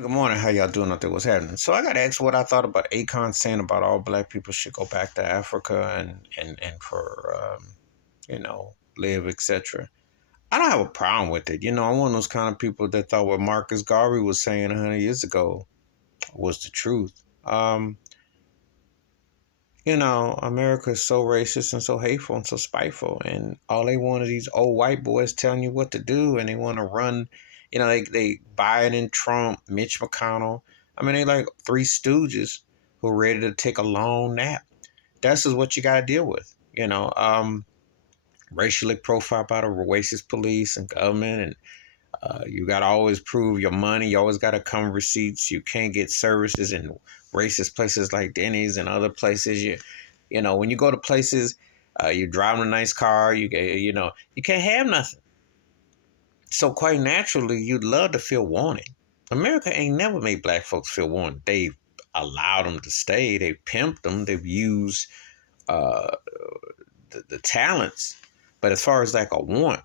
Good morning. How y'all doing out there? What's happening? So I got asked what I thought about Akon saying about all black people should go back to Africa and for live, etc. I don't have a problem with it. I'm one of those kind of people that thought what Marcus Garvey was saying 100 years ago was the truth. America is so racist and so hateful and so spiteful, and all they want is these old white boys telling you what to do, and they want to run. They Biden, Trump, Mitch McConnell. I mean, they like three stooges who are ready to take a long nap. That's just what you got to deal with. Racially profiled by the racist police and government, and you got to always prove your money. You always got to come receipts. You can't get services in racist places like Denny's and other places. When you go to places, you're driving a nice car. You can't have nothing. So quite naturally, you'd love to feel wanted. America ain't never made black folks feel wanted. They've allowed them to stay. They've pimped them. They've used uh, the talents. But as far as like a want,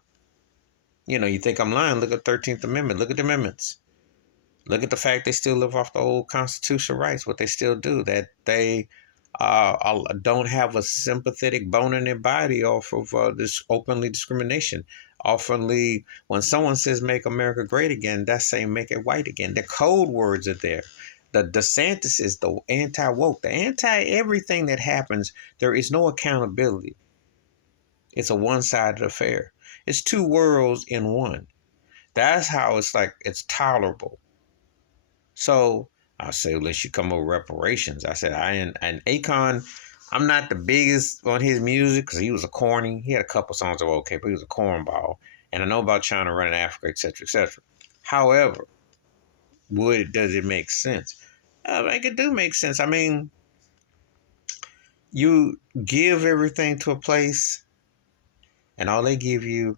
you think I'm lying. Look at 13th Amendment. Look at the amendments. Look at the fact they still live off the old constitutional rights, what they still do, that they don't have a sympathetic bone in their body off of this openly discrimination. Oftenly, when someone says make America great again, that's saying make it white again. The code words are there. The DeSantis is the anti-woke, the anti-everything that happens. There is no accountability. It's a one-sided affair. It's two worlds in one. That's how it's tolerable. So I say, let's you come up with reparations. I said, and Akon, I'm not the biggest on his music because he was a corny. He had a couple songs that were okay, but he was a cornball. And I know about China running Africa, etc., etc. However, does it make sense? I think it do make sense. I mean, you give everything to a place, and all they give you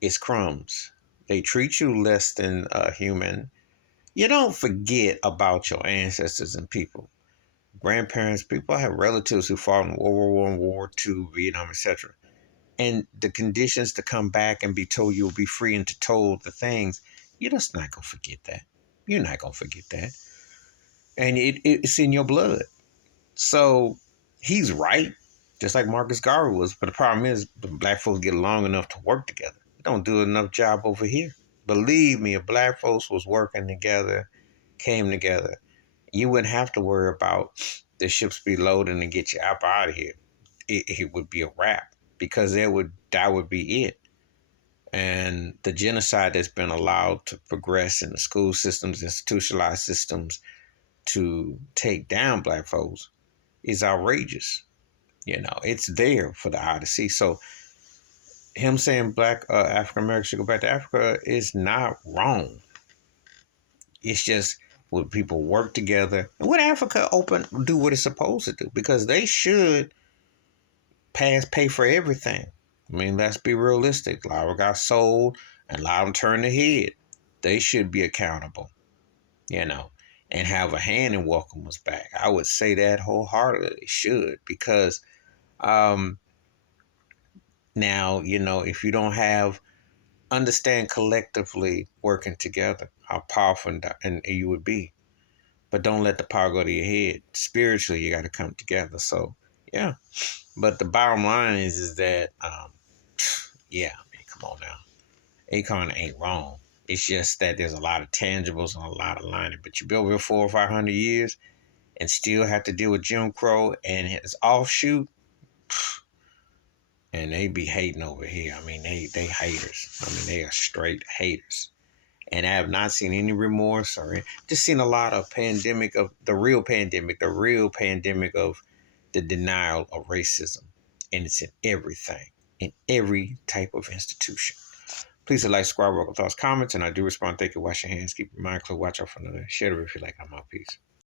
is crumbs. They treat you less than human. You don't forget about your ancestors and people, grandparents, people have relatives who fought in World War One, World War II, Vietnam, etc. And the conditions to come back and be told you'll be free and to told the things, you're just not gonna forget that. You're not gonna forget that. And it's in your blood. So he's right, just like Marcus Garvey was. But the problem is the black folks get along enough to work together. They don't do enough job over here. Believe me, if black folks was working together, came together, you wouldn't have to worry about the ships be loading and get you out of here. It would be a wrap because that would be it. And the genocide that's been allowed to progress in the school systems, institutionalized systems to take down black folks is outrageous. It's there for the eye to see. So him saying black African Americans should go back to Africa is not wrong. It's just would people work together and would Africa do what it's supposed to do? Because they should pay for everything. I mean, let's be realistic. A lot got sold and a lot of them turned their head. They should be accountable, and have a hand in welcome us back. I would say that wholeheartedly. They should, because now, if you don't understand collectively working together, how powerful and you would be. But don't let the power go to your head. Spiritually, you got to come together. So, yeah. But the bottom line is that, yeah, I mean, come on now. Akon ain't wrong. It's just that there's a lot of tangibles and a lot of lining. But you build here 400 or 500 years and still have to deal with Jim Crow and his offshoot, and they be hating over here. I mean, they haters. I mean, they are straight haters. And I have not seen any remorse or just seen a lot of the real pandemic of the denial of racism. And it's in everything, in every type of institution. Please like, subscribe, welcome thoughts, comments, and I do respond. Thank you. Wash your hands, keep your mind clear, watch out for another. Share it if you like. I'm out. Peace.